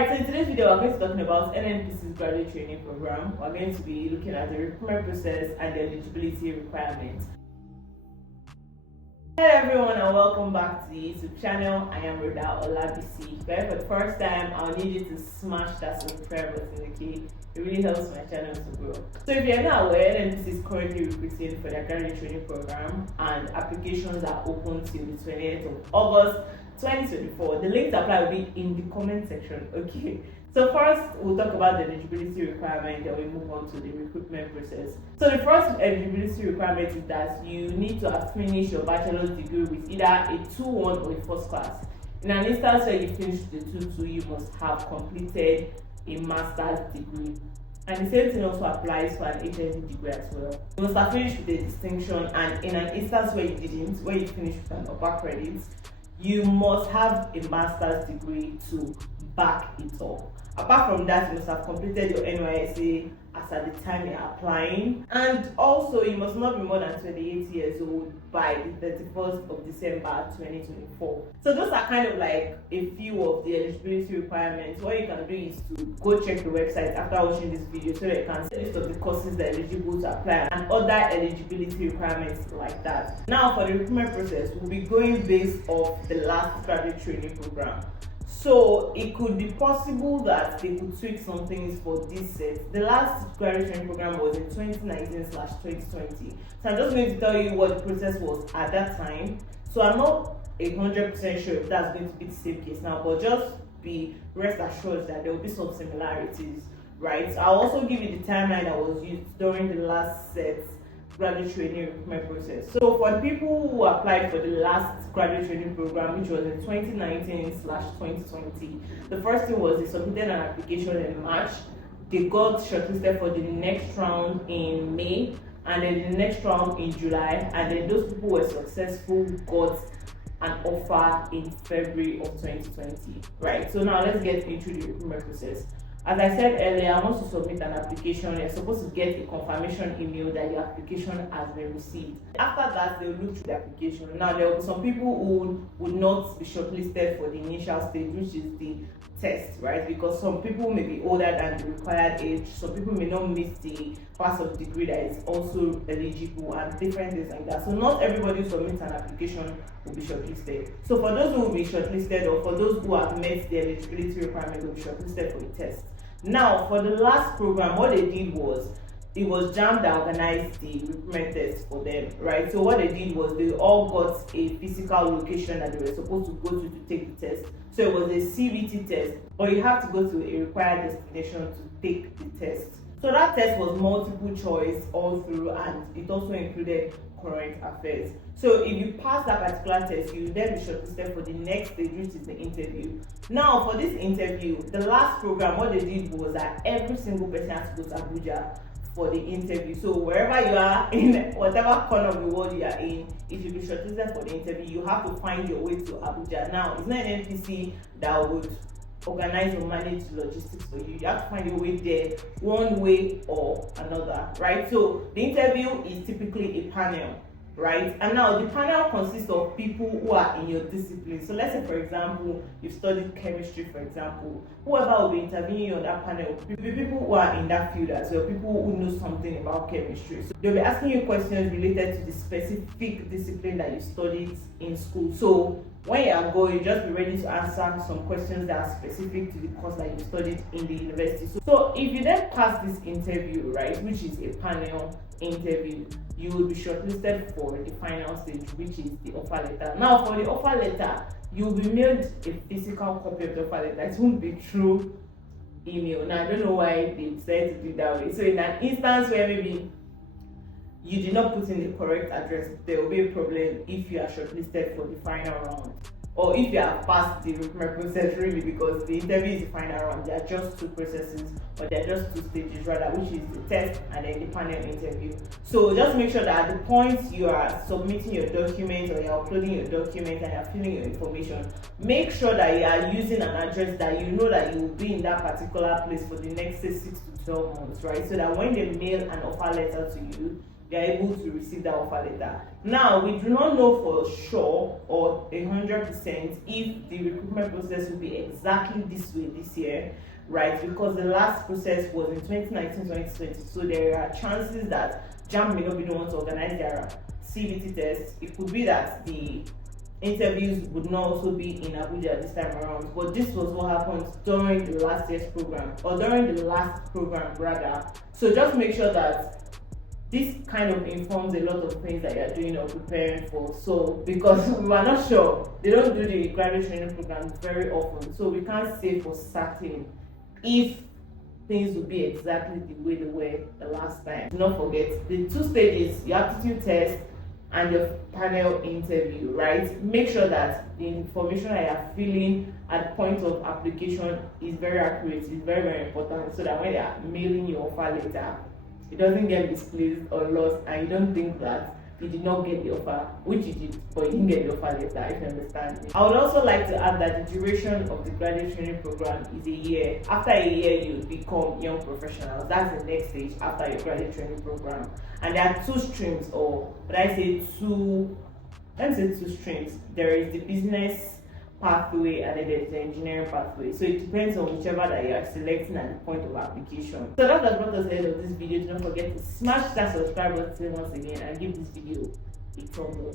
Alright, so in today's video, we're going to be talking about NNPC Graduate Trainee Programme. We're going to be looking at the recruitment process and the eligibility requirements. Hello everyone and welcome back to the YouTube channel. I am Rhoda Olabisi. If you're here for the first time, I'll need you to smash that subscribe button, okay? It really helps my channel to grow. So if you're not aware, NNPC is currently recruiting for their graduate training program and applications are open till the 28th of August 2024. The link to apply will be in the comment section, okay? So first, we'll talk about the eligibility requirement, then we move on to the recruitment process. So the first eligibility requirement is that you need to have finished your bachelor's degree with either a 2-1 or a first class. In an instance where you finish the 2-2, you must have completed a master's degree. And the same thing also applies for an HND degree as well. You must have finished with a distinction, and in an instance where you didn't, where you finished with an upper credit, you must have a master's degree to back it up. Apart from that, you must have completed your NYSA as at the time you're applying, and also you must not be more than 28 years old by the 31st of December 2024. So those are kind of like a few of the eligibility requirements. What you can do is to go check the website after watching this video so that you can see a list of the courses that are eligible to apply and other eligibility requirements like that. Now for the recruitment process, we'll be going based off the last graduate training program. So it could be possible that they could tweak some things for this set. The last graduate training program was in 2019/2020. So I'm just going to tell you what the process was at that time. So I'm not 100% sure if that's going to be the same case now, but just be rest assured that there will be some similarities, right? I'll also give you the timeline that was used during the last set graduate training recruitment process. So for the people who applied for the last graduate training program, which was in 2019/2020, the first thing was they submitted an application in March. They got shortlisted for the next round in May, and then the next round in July, and then those people were successful, got an offer in February of 2020, right? So now let's get into the recruitment process. As I said earlier, once you submit an application, you're supposed to get a confirmation email that your application has been received. After that, they'll look through the application. Now, there will be some people who would not be shortlisted for the initial stage, which is the test, right? Because some people may be older than the required age, some people may not meet the pass of degree that is also eligible, and different things like that. So not everybody who submits an application will be shortlisted. So for those who will be shortlisted, or for those who have met the eligibility requirement, will be shortlisted for the test. Now, for the last program, what they did was, it was JAMB that organized the recruitment test for them, right? So what they did was they all got a physical location that they were supposed to go to take the test. So it was a CBT test, or you have to go to a required destination to take the test. So that test was multiple choice all through, and it also included current affairs. So if you pass that particular test, you will then be shortlisted for the next stage, which is the interview. Now for this interview, the last program, what they did was that every single person has to go to Abuja for the interview. So wherever you are, in whatever corner of the world you are in, if you be shortlisted for the interview, you have to find your way to Abuja. Now it's not an NPC that would organize or manage the logistics for you. You have to find your way there one way or another, right? So the interview is typically a panel, right? And now the panel consists of people who are in your discipline. So let's say, for example, you've studied chemistry, for example. Whoever will be interviewing you on that panel will be people who are in that field as well, people who know something about chemistry. So they'll be asking you questions related to the specific discipline that you studied in school. So when you are going, just be ready to answer some questions that are specific to the course that you studied in the university. So if you then pass this interview, right, which is a panel interview, you will be shortlisted for the final stage, which is the offer letter. Now for the offer letter, you will be mailed a physical copy of the offer letter. It won't be through email. Now I don't know why they decided to do it that way. So in an instance where maybe you did not put in the correct address, there will be a problem if you are shortlisted for the final round, or if you have passed the recruitment process, really, because the interview is the final round. There are just two processes, or there are just two stages rather, which is the test and then the panel interview. So just make sure that at the point you are submitting your document, or you're uploading your document and you're filling your information, make sure that you are using an address that you know that you will be in that particular place for the next 6 to 12 months, right? So that when they mail an offer letter to you, they are able to receive that offer letter. Now, we do not know for sure or 100% if the recruitment process will be exactly this way this year, right? Because the last process was in 2019-2020, so there are chances that JAMB may not be the one to organize their CBT test. It could be that the interviews would not also be in Abuja this time around, but this was what happened during the last year's program, or during the last program rather. So just make sure that this kind of informs a lot of things that you're doing or preparing for. So because we are not sure, they don't do the graduate training program very often, so we can't say for certain if things will be exactly the way they were the last time. Do not forget the 2 stages, your aptitude test and your panel interview, right? Make sure that the information that you're filling at the point of application is very accurate. It's very, very important, so that when they are mailing your offer letter, it doesn't get misplaced or lost, and you don't think that you did not get the offer, which you did, but you didn't get the offer letter, if you understand me. I would also like to add that the duration of the graduate training program is a year. After a year, you become young professionals. That's the next stage after your graduate training program. And there are 2 streams, or let me say 2 streams. There is the business pathway and then there's the engineering pathway. So it depends on whichever that you are selecting at the point of application. So that has brought us to the end of this video. Do not forget to smash that subscribe button once again and give this video a thumbs up.